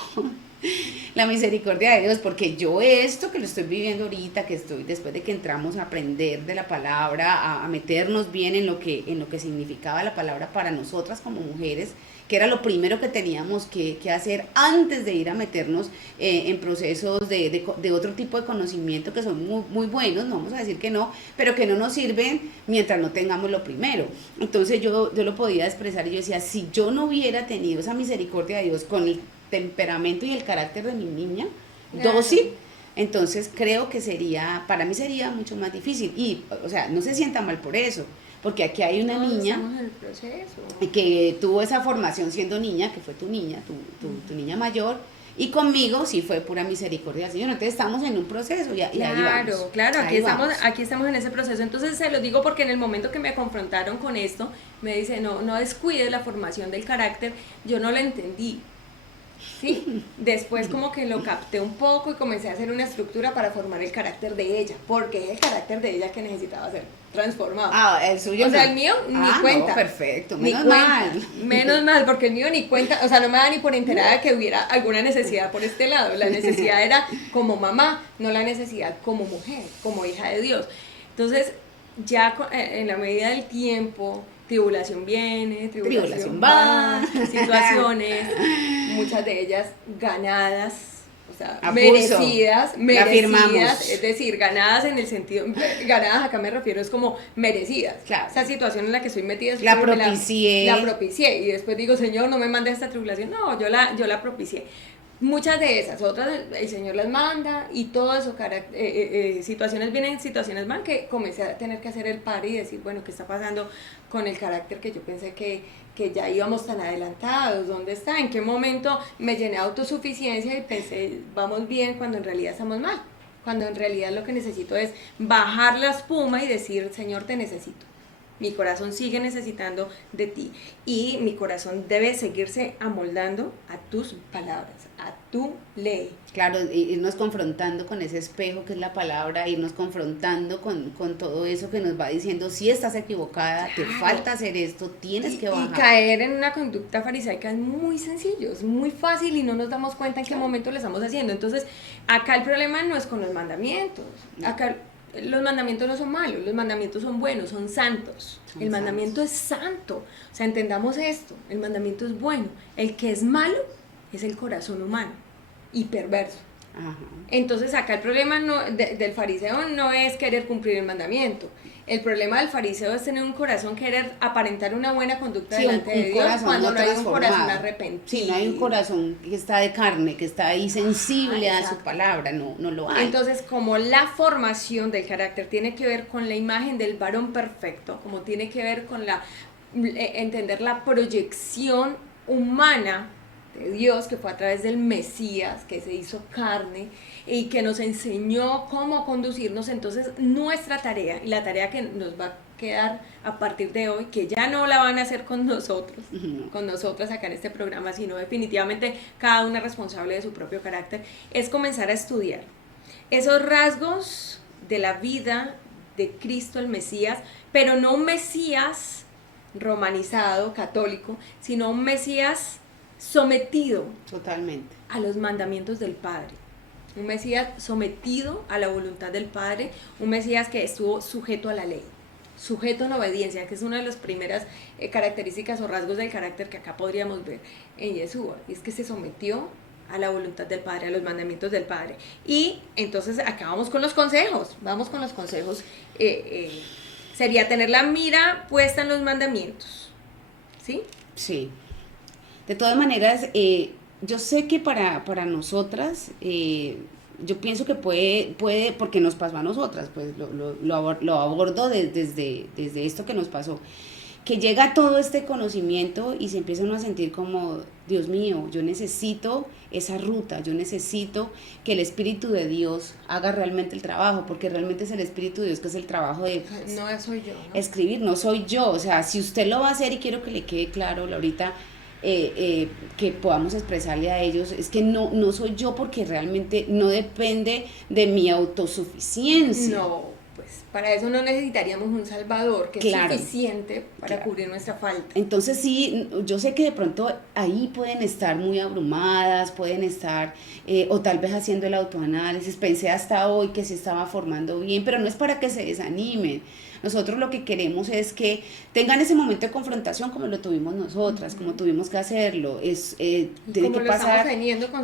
La misericordia de Dios, porque yo esto que lo estoy viviendo ahorita, que estoy después de que entramos a aprender de la palabra, a meternos bien en lo que significaba la palabra para nosotras como mujeres, que era lo primero que teníamos que hacer antes de ir a meternos en procesos de otro tipo de conocimiento que son muy, muy buenos, no vamos a decir que no, pero que no nos sirven mientras no tengamos lo primero. Entonces yo lo podía expresar y yo decía, si yo no hubiera tenido esa misericordia de Dios con el temperamento y el carácter de mi niña, dócil, entonces creo que para mí sería mucho más difícil. Y, o sea, no se sienta mal por eso, porque aquí hay una niña estamos en el proceso, que tuvo esa formación siendo niña, que fue tu niña, tu niña mayor, y conmigo sí fue pura misericordia del Señor. Entonces estamos en un proceso y ahí vamos. Claro, Ahí vamos. aquí estamos en ese proceso. Entonces se lo digo porque en el momento que me confrontaron con esto, me dice, no descuides la formación del carácter, yo no lo entendí. Sí, después como que lo capté un poco y comencé a hacer una estructura para formar el carácter de ella, porque es el carácter de ella que necesitaba ser transformado. Ah, el suyo o sea, no. el mío ni cuenta. No, perfecto, Ni menos cuenta. mal. Menos mal, porque el mío ni cuenta, o sea, no me da ni por enterada de que hubiera alguna necesidad por este lado. La necesidad era como mamá, no la necesidad como mujer, como hija de Dios. Entonces, ya en la medida del tiempo, tribulación viene, tribulación va, situaciones, muchas de ellas ganadas, o sea, merecidas, es decir, ganadas en el sentido, ganadas acá me refiero es como merecidas, claro. Esa situación en la que estoy metida, la propicié. La propicié, y después digo, Señor, no me mandes esta tribulación, no, yo la propicié. Muchas de esas, otras el Señor las manda y todo eso, situaciones vienen, situaciones van, que comencé a tener que hacer el par y decir, bueno, ¿qué está pasando con el carácter que yo pensé que ya íbamos tan adelantados? ¿Dónde está? ¿En qué momento me llené de autosuficiencia y pensé, vamos bien, cuando en realidad estamos mal? Cuando en realidad lo que necesito es bajar la espuma y decir, Señor, te necesito. Mi corazón sigue necesitando de ti y mi corazón debe seguirse amoldando a tus palabras, a tu ley. Claro, irnos confrontando con ese espejo que es la palabra, irnos confrontando con todo eso que nos va diciendo, si estás equivocada, claro, te falta hacer esto, tienes que bajar. Y caer en una conducta farisaica es muy sencillo, es muy fácil y no nos damos cuenta en qué momento lo estamos haciendo. Entonces, acá el problema no es con los mandamientos, acá los mandamientos no son malos, los mandamientos son buenos, son santos. El mandamiento es santo. O sea, entendamos esto, el mandamiento es bueno. El que es malo es el corazón humano y perverso. Ajá. Entonces acá el problema del fariseo no es querer cumplir el mandamiento. El problema del fariseo es tener un corazón, querer aparentar una buena conducta delante de Dios cuando no hay un corazón arrepentido. Sí, no hay un corazón que está de carne, que está ahí sensible a su palabra, no lo hay. Entonces, como la formación del carácter tiene que ver con la imagen del varón perfecto, como tiene que ver con entender la proyección humana de Dios, que fue a través del Mesías, que se hizo carne y que nos enseñó cómo conducirnos, entonces nuestra tarea y la tarea que nos va a quedar a partir de hoy, que ya no la van a hacer con nosotros, con nosotras acá en este programa, sino definitivamente cada una responsable de su propio carácter, es comenzar a estudiar esos rasgos de la vida de Cristo el Mesías, pero no un Mesías romanizado, católico, sino un Mesías sometido totalmente a los mandamientos del Padre, un Mesías sometido a la voluntad del Padre, un Mesías que estuvo sujeto a la ley, sujeto en obediencia, que es una de las primeras características o rasgos del carácter que acá podríamos ver en Yeshua, y es que se sometió a la voluntad del Padre, a los mandamientos del Padre. Y entonces acá vamos con los consejos, sería tener la mira puesta en los mandamientos, ¿sí? Sí. De todas maneras, yo sé que para nosotras, yo pienso que puede, porque nos pasó a nosotras, pues lo abordo desde esto que nos pasó, que llega todo este conocimiento y se empieza uno a sentir como, Dios mío, yo necesito esa ruta, yo necesito que el Espíritu de Dios haga realmente el trabajo, porque realmente es el Espíritu de Dios que es el trabajo de No soy yo, ¿no? escribir, no soy yo, o sea, si usted lo va a hacer y quiero que le quede claro, Laurita, que podamos expresarle a ellos, es que no soy yo porque realmente no depende de mi autosuficiencia. No, pues para eso no necesitaríamos un Salvador, que Claro, es suficiente para claro. cubrir nuestra falta. Entonces sí, yo sé que de pronto ahí pueden estar muy abrumadas, pueden estar, o tal vez haciendo el autoanálisis, pensé hasta hoy que se estaba formando bien, pero no es para que se desanimen. Nosotros lo que queremos es que tengan ese momento de confrontación como lo tuvimos nosotras, como tuvimos que hacerlo, tiene que pasar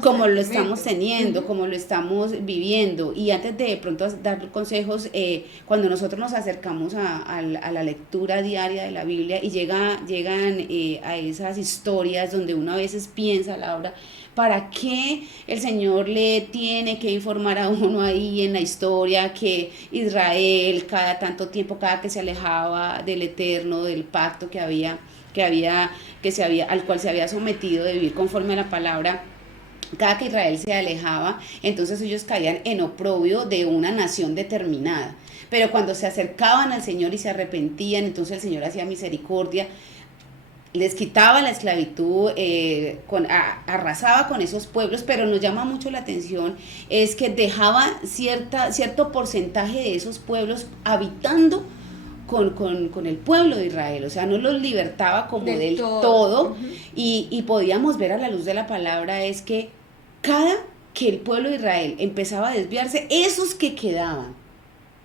como lo estamos teniendo, como lo estamos viviendo. Y antes de pronto dar consejos, cuando nosotros nos acercamos a la lectura diaria de la Biblia y llegan a esas historias donde uno a veces piensa, Laura, ¿para qué el Señor le tiene que informar a uno ahí en la historia que Israel cada tanto tiempo, cada que se alejaba del Eterno, del pacto al cual se había sometido de vivir conforme a la palabra, cada que Israel se alejaba, entonces ellos caían en oprobio de una nación determinada? Pero cuando se acercaban al Señor y se arrepentían, entonces el Señor hacía misericordia, les quitaba la esclavitud, arrasaba con esos pueblos, pero nos llama mucho la atención es que dejaba cierto porcentaje de esos pueblos habitando con el pueblo de Israel, o sea, no los libertaba como del todo. Uh-huh. Y podíamos ver a la luz de la palabra es que cada que el pueblo de Israel empezaba a desviarse, esos que quedaban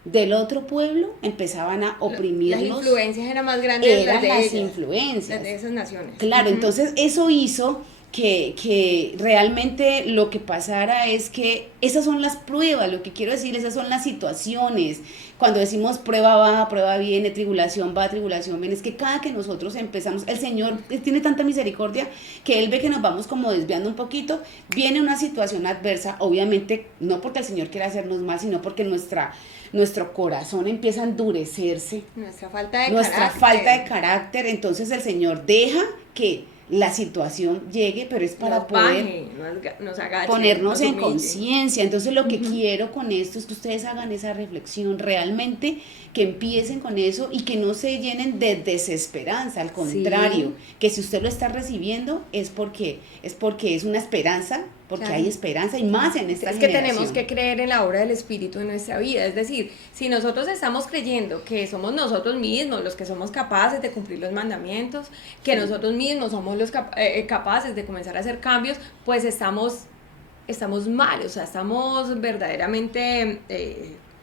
del otro pueblo empezaban a oprimirlos. Las influencias eran más grandes eran las influencias de esas naciones. Claro, uh-huh. Entonces eso hizo que realmente lo que pasara es que esas son las pruebas, lo que quiero decir, esas son las situaciones. Cuando decimos prueba va, prueba viene, tribulación va, tribulación viene, es que cada que nosotros empezamos, el Señor tiene tanta misericordia que Él ve que nos vamos como desviando un poquito, viene una situación adversa, obviamente no porque el Señor quiera hacernos mal, sino porque nuestro corazón empieza a endurecerse, nuestra falta de carácter, entonces el Señor deja que la situación llegue, pero es para poder nos agache, ponernos en conciencia. Entonces lo que uh-huh. quiero con esto es que ustedes hagan esa reflexión, realmente que empiecen con eso y que no se llenen de desesperanza, al contrario, sí. Que si usted lo está recibiendo es porque es una esperanza, porque claro. Hay esperanza y más en esta generación. Es que tenemos que creer en la obra del Espíritu en nuestra vida, es decir, si nosotros estamos creyendo que somos nosotros mismos los que somos capaces de cumplir los mandamientos, que sí. Nosotros mismos somos los capaces de comenzar a hacer cambios, pues estamos mal, o sea, estamos verdaderamente...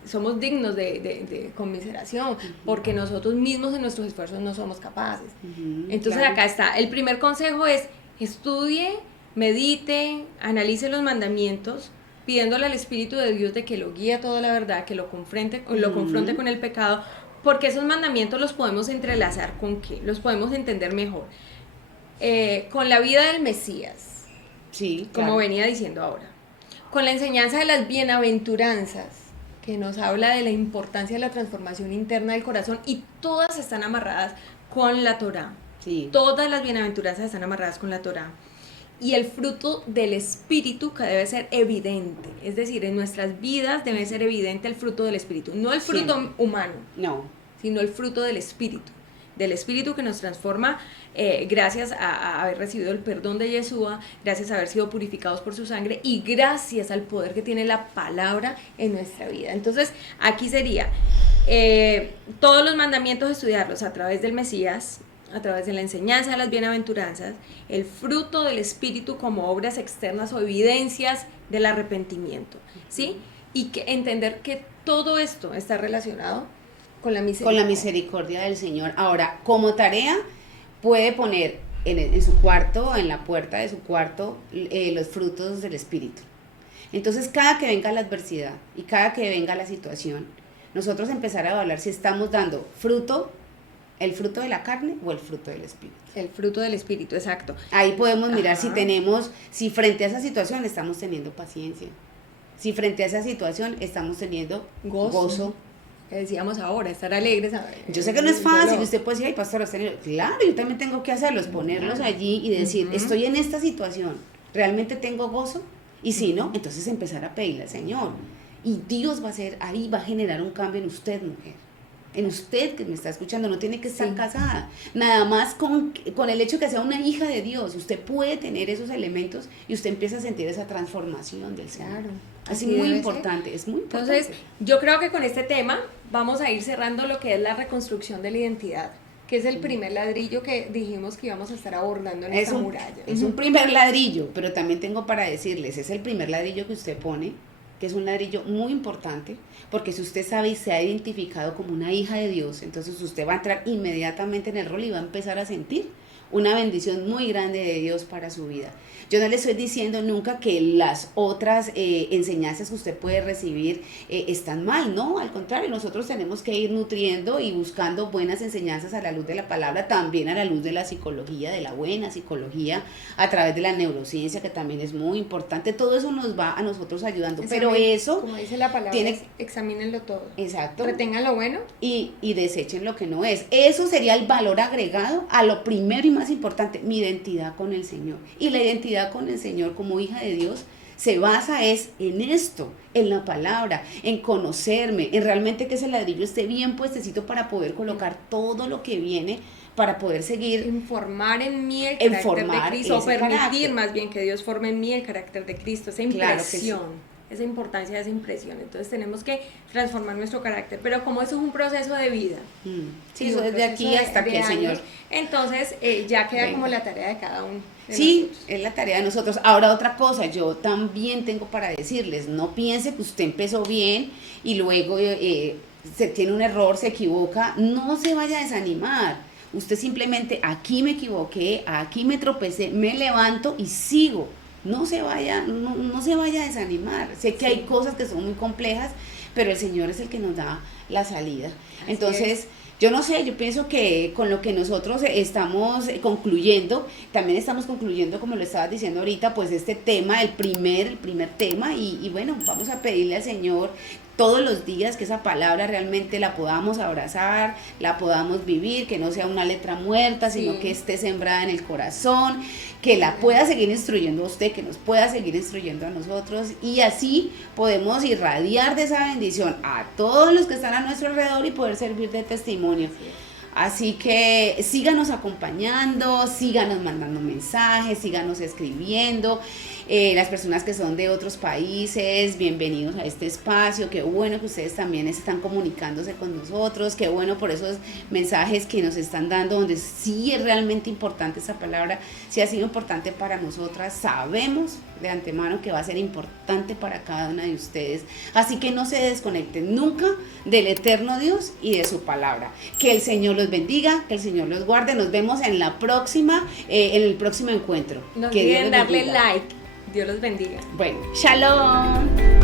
somos dignos de conmiseración, uh-huh. Porque nosotros mismos en nuestros esfuerzos no somos capaces. Uh-huh, entonces claro. Acá está, el primer consejo es estudie, medite, analice los mandamientos, pidiéndole al Espíritu de Dios de que lo guíe a toda la verdad, que lo confronte con el pecado, porque esos mandamientos los podemos entrelazar con ¿qué? Los podemos entender mejor. Con la vida del Mesías, sí, como claro. Venía diciendo ahora, con la enseñanza de las bienaventuranzas, que nos habla de la importancia de la transformación interna del corazón, y todas están amarradas con la Torá. Sí. Todas las bienaventuranzas están amarradas con la Torá. Y el fruto del Espíritu que debe ser evidente, es decir, en nuestras vidas debe ser evidente el fruto del Espíritu, no el fruto sí. humano, no, sino el fruto del Espíritu que nos transforma gracias a haber recibido el perdón de Yeshua, gracias a haber sido purificados por su sangre y gracias al poder que tiene la palabra en nuestra vida. Entonces, aquí sería todos los mandamientos estudiarlos a través del Mesías, a través de la enseñanza de las bienaventuranzas, el fruto del Espíritu como obras externas o evidencias del arrepentimiento, ¿sí? Y que entender que todo esto está relacionado con la misericordia del Señor. Ahora, como tarea, puede poner en su cuarto, en la puerta de su cuarto, los frutos del Espíritu. Entonces, cada que venga la adversidad y cada que venga la situación, nosotros empezar a evaluar si estamos dando el fruto de la carne o el fruto del Espíritu. El fruto del Espíritu, exacto. Ahí podemos mirar si frente a esa situación estamos teniendo paciencia. si frente a esa situación estamos teniendo gozo. Que decíamos ahora, estar alegres. Yo sé que no es fácil, usted puede decir, ay, pastor, claro, yo también tengo que hacerlos, ponerlos allí y decir, estoy en esta situación, ¿realmente tengo gozo? Y si no, entonces empezar a pedirle al Señor. Y Dios va a hacer, ahí va a generar un cambio en usted, mujer. En usted que me está escuchando, no tiene que estar casada. Nada más con el hecho de que sea una hija de Dios, usted puede tener esos elementos y usted empieza a sentir esa transformación del Señor. Claro. Así muy importante, es muy importante. Entonces, yo creo que con este tema vamos a ir cerrando lo que es la reconstrucción de la identidad, que es el primer ladrillo que dijimos que íbamos a estar abordando en esta muralla. Es un primer ladrillo, pero también tengo para decirles, es el primer ladrillo que usted pone, que es un ladrillo muy importante, porque si usted sabe y se ha identificado como una hija de Dios, entonces usted va a entrar inmediatamente en el rol y va a empezar a sentir una bendición muy grande de Dios para su vida. Yo no le estoy diciendo nunca que las otras enseñanzas que usted puede recibir están mal, no, al contrario, nosotros tenemos que ir nutriendo y buscando buenas enseñanzas a la luz de la palabra, también a la luz de la psicología, de la buena psicología, a través de la neurociencia, que también es muy importante. Todo eso nos va a nosotros ayudando, pero eso, como dice la palabra, examínenlo todo. Exacto. Retengan lo bueno y desechen lo que no es. Eso sería el valor agregado a lo primero y más importante, mi identidad con el Señor. Y la identidad con el Señor como hija de Dios se basa en esto, en la palabra, en conocerme, en realmente que ese ladrillo esté bien puestecito para poder colocar todo lo que viene, para poder seguir. Informar en mí el carácter de Cristo, o permitir más bien que Dios forme en mí el carácter de Cristo, esa impresión. Esa importancia de esa impresión. Entonces tenemos que transformar nuestro carácter, pero como eso es un proceso de vida, sí, eso desde aquí hasta que el Señor, entonces ya queda como la tarea de cada uno. Sí, es la tarea de nosotros. Ahora otra cosa, yo también tengo para decirles, no piense que usted empezó bien y luego se tiene un error, se equivoca, no se vaya a desanimar. Usted simplemente, aquí me equivoqué, aquí me tropecé, me levanto y sigo. No se vaya a desanimar. Sé que hay cosas que son muy complejas, pero el Señor es el que nos da la salida. Entonces, yo no sé, yo pienso que con lo que nosotros estamos concluyendo, también estamos concluyendo, como lo estabas diciendo ahorita, pues este tema, el primer tema, y bueno, vamos a pedirle al Señor todos los días que esa palabra realmente la podamos abrazar, la podamos vivir, que no sea una letra muerta, sino que esté sembrada en el corazón, que la pueda seguir instruyendo a usted, que nos pueda seguir instruyendo a nosotros, y así podemos irradiar de esa bendición a todos los que están a nuestro alrededor y poder servir de testimonio. Así que síganos acompañando, síganos mandando mensajes, síganos escribiendo. Las personas que son de otros países, bienvenidos a este espacio. Qué bueno que ustedes también están comunicándose con nosotros, qué bueno por esos mensajes que nos están dando, donde sí es realmente importante esa palabra, sí ha sido importante para nosotras, sabemos de antemano que va a ser importante para cada una de ustedes, así que no se desconecten nunca del eterno Dios y de su palabra. Que el Señor los bendiga, que el Señor los guarde. Nos vemos en la próxima, en el próximo encuentro. No olviden darle like. Dios los bendiga. Bueno, shalom.